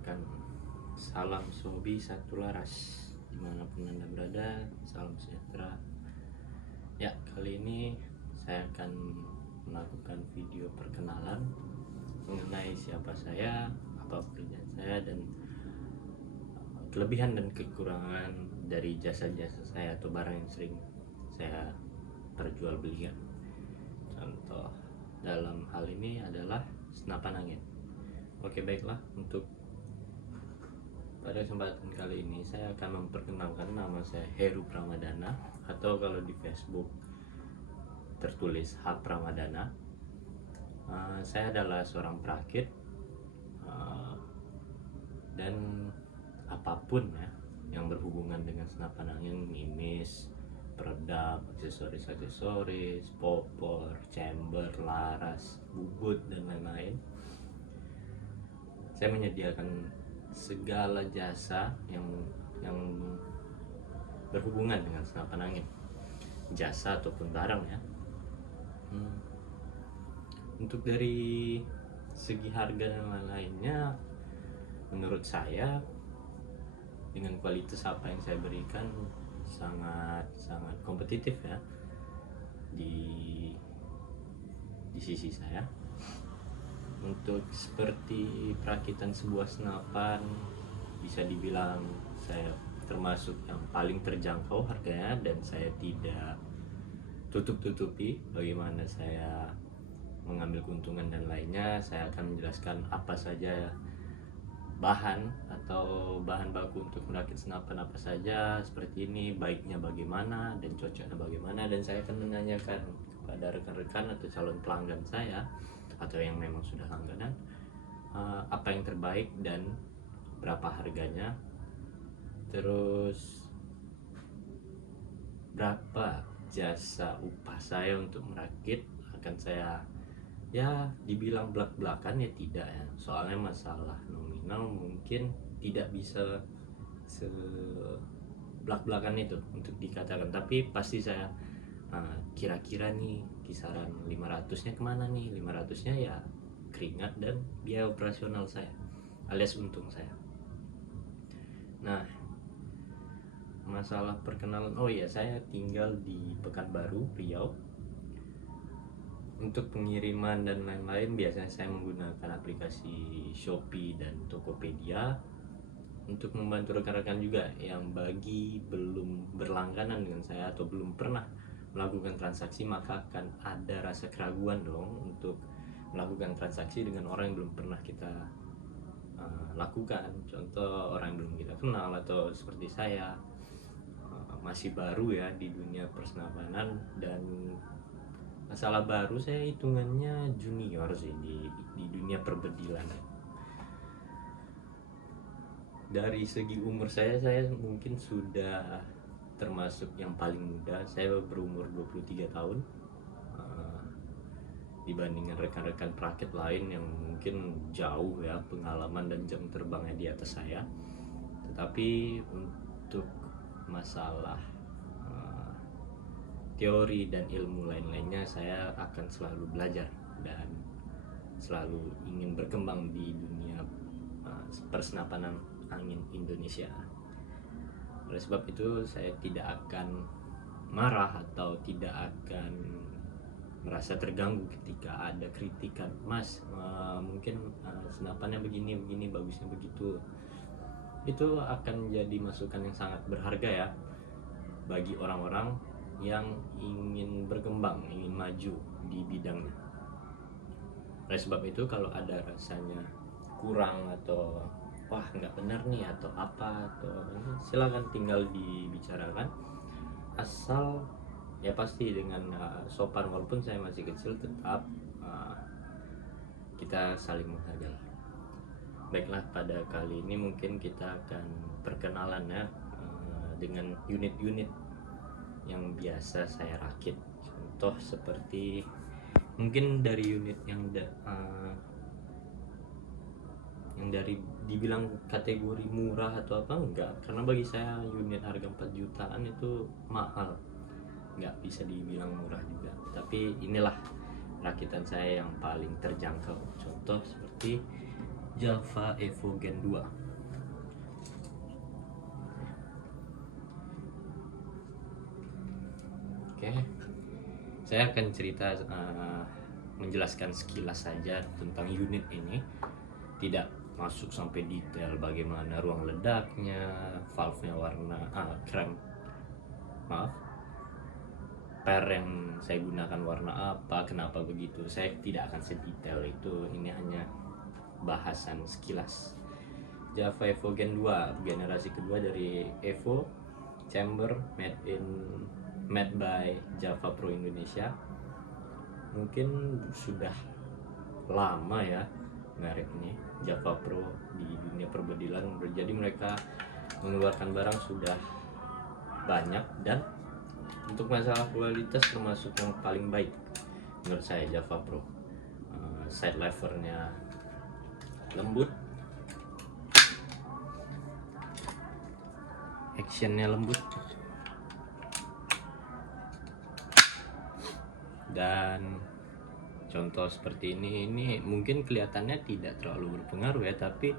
mendengarkan. Salam Sobi Satu Laras, dimanapun Anda berada, salam sejahtera. Ya, kali ini saya akan melakukan video perkenalan mengenai siapa saya, apa pekerjaan saya, dan kelebihan dan kekurangan dari jasa-jasa saya atau barang yang sering saya perjualbelikan. Contoh dalam hal ini adalah senapan angin. Oke, baiklah, untuk pada kesempatan kali ini saya akan memperkenalkan, nama saya Heru Pramadana, atau kalau di Facebook tertulis H Pramadana. Saya adalah seorang perakit, dan apapun ya yang berhubungan dengan senapan angin, mimis, peredam, aksesoris, popor, chamber, laras, bubut, dan lain-lain. Saya menyediakan segala jasa yang berhubungan dengan senapan angin, jasa ataupun barang ya. Untuk dari segi harga dan lain-lainnya, menurut saya dengan kualitas apa yang saya berikan sangat kompetitif ya di sisi saya. Untuk seperti perakitan sebuah senapan, bisa dibilang saya termasuk yang paling terjangkau harganya, dan saya tidak tutup-tutupi bagaimana saya mengambil keuntungan dan lainnya. Saya akan menjelaskan apa saja bahan atau bahan baku untuk merakit senapan apa saja seperti ini, baiknya bagaimana dan cocoknya bagaimana, dan saya akan menanyakan kepada rekan-rekan atau calon pelanggan saya atau yang memang sudah langganan apa yang terbaik dan berapa harganya, terus berapa jasa upah saya untuk merakit. Akan saya ya dibilang belak-belakan ya tidak ya, soalnya masalah nominal mungkin tidak bisa sebelak-belakan itu untuk dikatakan, tapi pasti saya kira-kira nih kisaran 500-nya kemana nih, 500-nya ya keringat dan biaya operasional saya alias untung saya. Nah, masalah perkenalan, oh iya, saya tinggal di Pekanbaru, Riau. Untuk pengiriman dan lain-lain biasanya saya menggunakan aplikasi Shopee dan Tokopedia. Untuk membantu rekan-rekan juga yang bagi belum berlangganan dengan saya atau belum pernah melakukan transaksi, maka akan ada rasa keraguan dong untuk melakukan transaksi dengan orang yang belum pernah kita lakukan. Contoh orang yang belum kita kenal, atau seperti saya masih baru ya di dunia persenapanan, dan masalah baru, saya hitungannya junior sih di dunia perbedilan. Dari segi umur saya mungkin sudah termasuk yang paling muda. Saya berumur 23 tahun dibandingkan rekan-rekan perakit lain yang mungkin jauh ya pengalaman dan jam terbangnya di atas saya. Tetapi untuk masalah teori dan ilmu lain-lainnya, saya akan selalu belajar dan selalu ingin berkembang di dunia persenapanan angin Indonesia. Oleh sebab itu saya tidak akan marah atau tidak akan merasa terganggu ketika ada kritikan, Mas, mungkin senapannya begini bagusnya begitu. Itu akan jadi masukan yang sangat berharga ya bagi orang-orang yang ingin berkembang, ingin maju di bidangnya. Oleh sebab itu kalau ada rasanya kurang atau wah nggak benar nih atau apa, atau silakan tinggal dibicarakan, asal ya pasti dengan sopan. Walaupun saya masih kecil, tetap kita saling menghargai. Baiklah, pada kali ini mungkin kita akan perkenalan ya dengan unit-unit yang biasa saya rakit. Contoh seperti mungkin dari unit yang dari dibilang kategori murah atau apa, enggak, karena bagi saya unit harga 4 jutaan itu mahal, nggak bisa dibilang murah juga. Tapi inilah rakitan saya yang paling terjangkau. Contoh seperti Java Evo Gen 2. Oke, saya akan cerita menjelaskan sekilas saja tentang unit ini, tidak masuk sampai detail bagaimana ruang ledaknya, valve-nya warna krem, per yang saya gunakan warna apa, kenapa begitu. Saya tidak akan sedetail itu, ini hanya bahasan sekilas. Java Evo Gen 2, generasi kedua dari Evo chamber, made by Java Pro Indonesia. Mungkin sudah lama ya merek ini Java Pro di dunia perbedilan, jadi mereka mengeluarkan barang sudah banyak, dan untuk masalah kualitas termasuk yang paling baik menurut saya Java Pro. Side levernya lembut, actionnya lembut, dan contoh seperti ini mungkin kelihatannya tidak terlalu berpengaruh ya, tapi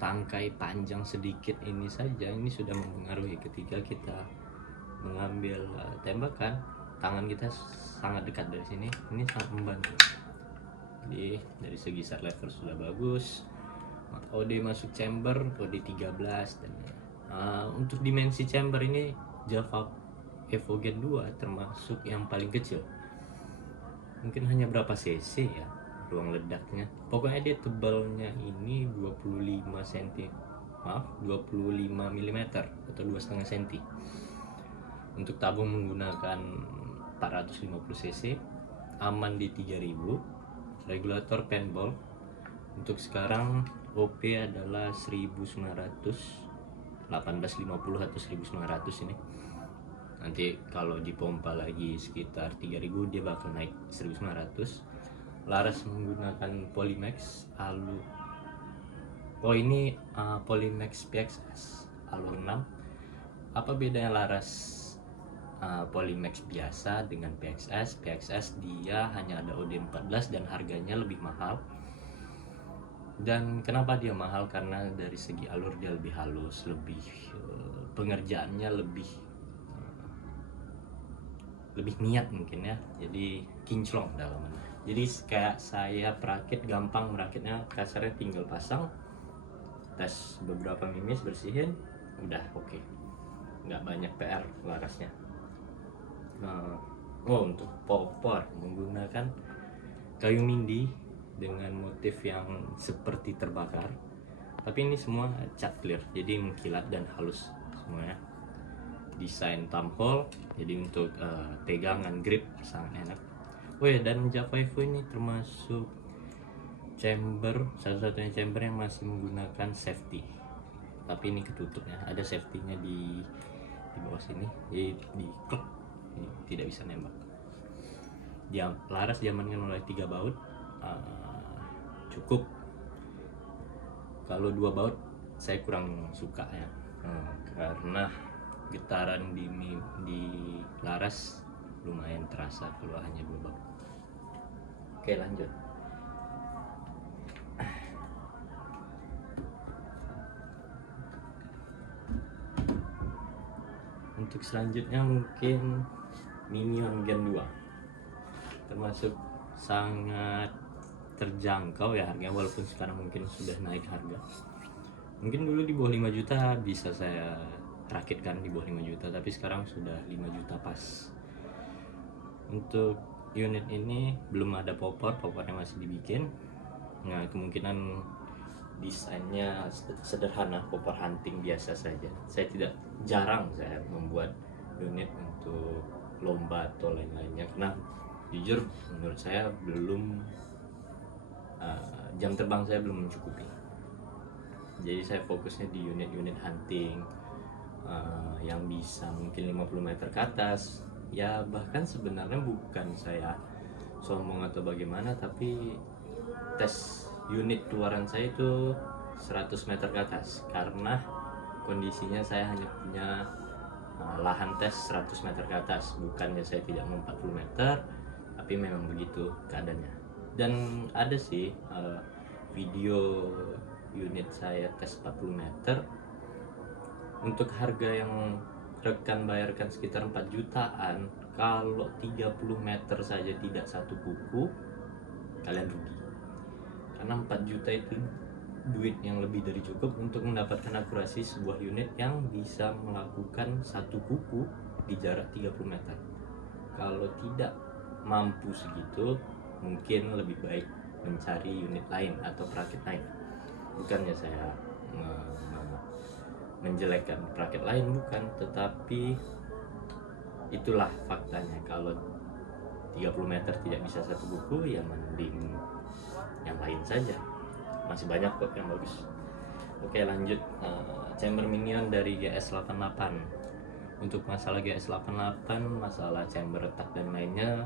tangkai panjang sedikit ini saja ini sudah mempengaruhi. Ketika kita mengambil tembakan, tangan kita sangat dekat dari sini, ini sangat membantu. Jadi dari segi side lever sudah bagus, OD masuk chamber, OD 13, dan untuk dimensi chamber ini Java Evo Gen 2 termasuk yang paling kecil. Mungkin hanya berapa cc ya ruang ledaknya. Pokoknya dia tebalnya ini 25 cm, 25 mm atau 2,5 cm. Untuk tabung menggunakan 450 cc, aman di 3000, regulator paintball. Untuk sekarang OP adalah 1900, 1850 atau 1900 ini. Nanti kalau dipompa lagi sekitar 3000 dia bakal naik 1900. Laras menggunakan Polymax alur, ini Polymax PXS alur 6. Apa bedanya laras Polymax biasa dengan PXS? PXS dia hanya ada OD 14 dan harganya lebih mahal. Dan kenapa dia mahal? Karena dari segi alur dia lebih halus, lebih pengerjaannya lebih niat mungkin ya, jadi kinclong dalamannya. Jadi kayak saya perakit, gampang merakitnya, kasarnya tinggal pasang, tes beberapa mimis, bersihin, udah oke. Nggak banyak PR larasnya. Untuk popor menggunakan kayu mindi dengan motif yang seperti terbakar, tapi ini semua cat clear, jadi mengkilat dan halus semuanya. Desain thumb hole, jadi untuk pegangan grip sangat enak. Dan Java Evo ini termasuk chamber, satu-satunya chamber yang masih menggunakan safety, tapi ini ketutup ya, ada safety-nya di bawah sini, jadi di klep ini tidak bisa nembak. Laras diamankan oleh 3 baut, cukup. Kalau 2 baut saya kurang suka ya, karena getaran di laras lumayan terasa kalau hanya 2 baut. Oke, lanjut. Untuk selanjutnya mungkin Minion Gen 2, termasuk sangat terjangkau ya harganya, walaupun sekarang mungkin sudah naik harga. Mungkin dulu di bawah 5 juta bisa saya rakitkan, di bawah 5 juta, tapi sekarang sudah 5 juta pas. Untuk unit ini belum ada popornya masih dibikin. Nah, kemungkinan desainnya sederhana, popor hunting biasa saja. Saya jarang saya membuat unit untuk lomba atau lain-lainnya, karena jujur menurut saya belum jam terbang saya belum mencukupi. Jadi saya fokusnya di unit-unit hunting yang bisa mungkin 50 meter ke atas ya. Bahkan sebenarnya bukan saya sombong atau bagaimana, tapi tes unit keluaran saya itu 100 meter ke atas, karena kondisinya saya hanya punya lahan tes 100 meter ke atas. Bukannya saya tidak mau 40 meter, tapi memang begitu keadaannya. Dan ada sih video unit saya tes 40 meter untuk harga yang rekan bayarkan sekitar 4 jutaan. Kalau 30 meter saja tidak satu kuku, kalian rugi, karena 4 juta itu duit yang lebih dari cukup untuk mendapatkan akurasi sebuah unit yang bisa melakukan satu kuku di jarak 30 meter. Kalau tidak mampu segitu, mungkin lebih baik mencari unit lain atau perakit lain. Bukannya saya menjelekkan perakit lain, bukan, tetapi itulah faktanya. Kalau 30 meter tidak bisa satu kuku, ya mending yang lain saja, masih banyak kok yang bagus. Oke, lanjut. Chamber minion dari GS88. Untuk masalah GS88, masalah chamber retak dan lainnya,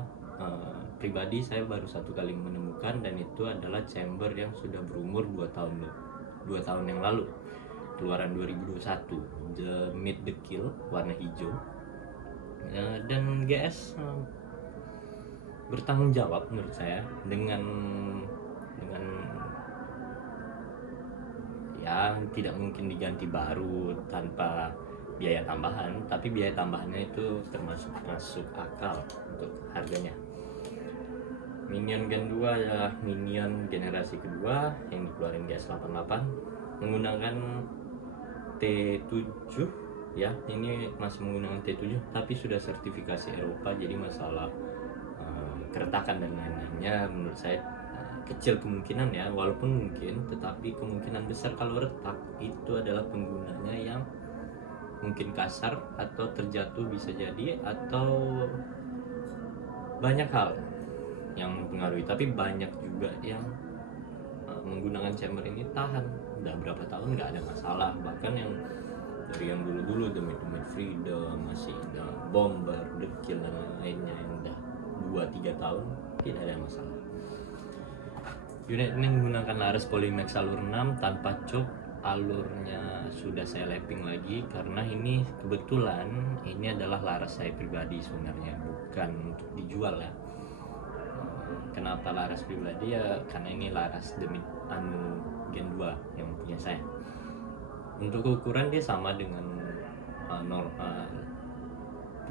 pribadi saya baru satu kali menemukan, dan itu adalah chamber yang sudah berumur 2 tahun yang lalu, keluaran 2021, The Meet the Kill, warna hijau. Dan GS bertanggung jawab menurut saya dengan ya tidak mungkin diganti baru tanpa biaya tambahan, tapi biaya tambahannya itu termasuk masuk akal untuk harganya. Minion Gen 2 adalah minion generasi kedua yang dikeluarin GS88 menggunakan T7 ya. Ini masih menggunakan T7 tapi sudah sertifikasi Eropa, jadi masalah keretakan dan lain-lainnya menurut saya kecil kemungkinan ya, walaupun mungkin, tetapi kemungkinan besar kalau retak itu adalah penggunanya yang mungkin kasar atau terjatuh bisa jadi, atau banyak hal yang mempengaruhi. Tapi banyak juga yang menggunakan chamber ini tahan udah berapa tahun nggak ada masalah, bahkan yang dari yang dulu-dulu The Mid Freedom, masih ada Bomber, The Kill dan lainnya yang udah 2-3 tahun tidak ada masalah. Unit ini menggunakan laras Polymax alur 6 tanpa cok. Alurnya sudah saya lapping lagi karena ini kebetulan ini adalah laras saya pribadi sebenarnya, bukan untuk dijual ya. Kenapa laras pribadi ya? Karena ini laras demi Gen 2 yang punya saya. Untuk ukuran dia sama dengan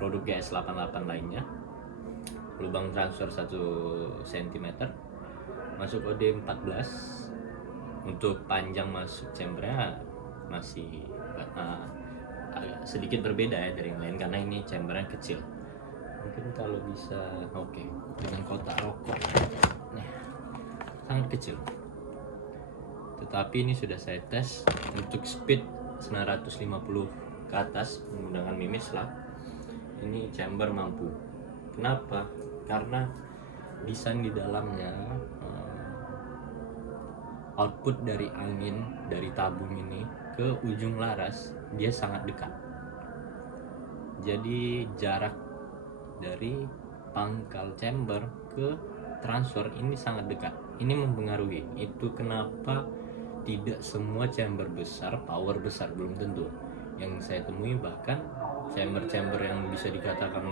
produk GS88 lainnya. Lubang transfer 1 cm, masuk OD 14. Untuk panjang masuk chambernya masih agak sedikit berbeda ya dari yang lain, karena ini chambernya kecil. Mungkin kalau bisa oke, dengan kotak rokok nih, sangat kecil. Tetapi ini sudah saya tes untuk speed 950 ke atas menggunakan mimis lah. Ini chamber mampu. Kenapa? Karena desain di dalamnya, output dari angin dari tabung ini ke ujung laras dia sangat dekat. Jadi jarak dari pangkal chamber ke transfer ini sangat dekat. Ini mempengaruhi. Itu kenapa tidak semua chamber besar, power besar, belum tentu. Yang saya temui bahkan chamber-chamber yang bisa dikatakan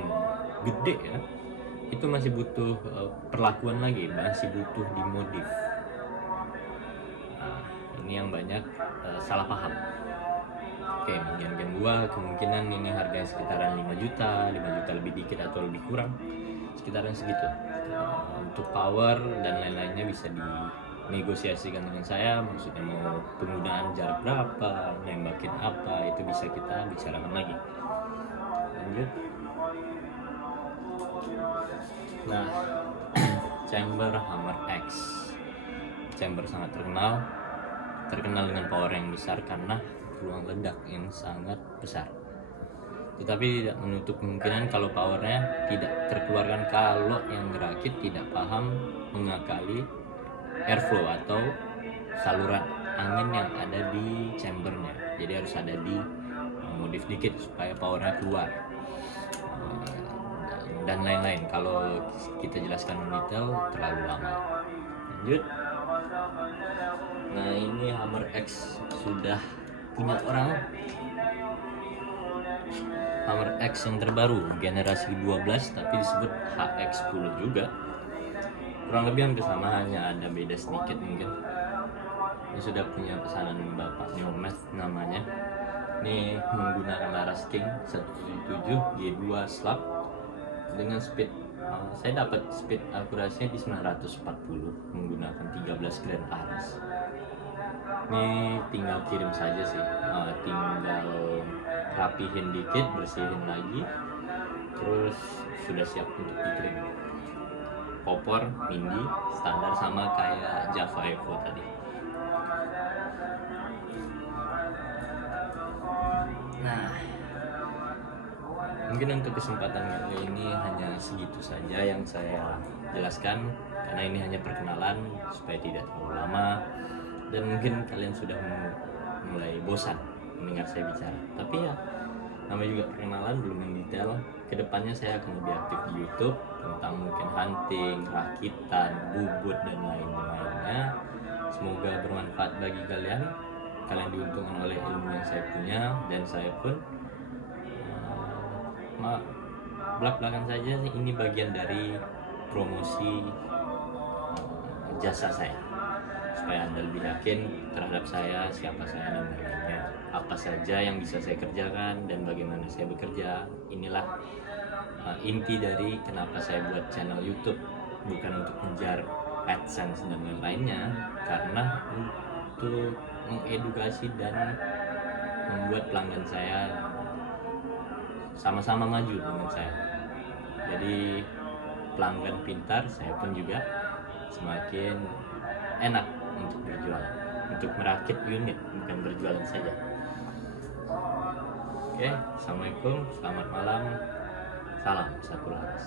gede ya, itu masih butuh perlakuan lagi, masih butuh dimodif. Nah, ini yang banyak salah paham. Oke, minion Gen 2 kemungkinan ini harganya sekitaran 5 juta lebih dikit atau lebih kurang, sekitaran segitu. Untuk power dan lain-lainnya bisa dinegosiasikan dengan saya, maksudnya mau penggunaan jarak berapa, nembakin apa, itu bisa kita bicarakan lagi. Lanjut. Nah, chamber Hammer X, chamber sangat terkenal dengan power yang besar karena ruang ledak yang sangat besar. Tetapi tidak menutup kemungkinan kalau powernya tidak terkeluarkan kalau yang ngerakit tidak paham mengakali airflow atau saluran angin yang ada di chambernya. Jadi harus ada di modif dikit supaya powernya keluar dan lain-lain. Kalau kita jelaskan detail terlalu lama. Lanjut. Nah, ini Hammer X sudah punya orang. Hammer X yang terbaru generasi 12 tapi disebut HX10 juga. Kurang lebih hampir sama, hanya ada beda sedikit mungkin. Ini sudah punya pesanan Bapak Neomath namanya. Ini menggunakan Laras King 177 G2 slab dengan speed saya dapat speed akurasinya di 940 menggunakan 13 grand aras. Ini tinggal kirim saja sih, tinggal rapihin dikit, bersihin lagi, terus sudah siap untuk dikirim. Popor Mindi standar sama kayak Java Evo tadi. Nah, mungkin untuk kesempatan kali ini hanya segitu saja yang saya jelaskan, karena ini hanya perkenalan supaya tidak terlalu lama dan mungkin kalian sudah mulai bosan mendengar saya bicara. Tapi ya, namanya juga perkenalan, belum yang detail. Kedepannya saya akan lebih aktif di YouTube tentang mungkin hunting, rakitan, bubut dan lain-lainnya. Semoga bermanfaat bagi kalian. Kalian diuntungkan oleh ilmu yang saya punya, dan saya pun belak-belakan saja ini bagian dari promosi jasa saya, supaya Anda lebih yakin terhadap saya, siapa saya dan lain-lainnya, apa saja yang bisa saya kerjakan dan bagaimana saya bekerja. Inilah inti dari kenapa saya buat channel YouTube, bukan untuk mengejar AdSense dan lain-lainnya, karena untuk mengedukasi dan membuat pelanggan saya sama-sama maju dengan saya. Jadi pelanggan pintar, saya pun juga semakin enak untuk berjualan, untuk merakit unit, bukan berjualan saja. Oke, assalamualaikum, selamat malam, salam satu laras.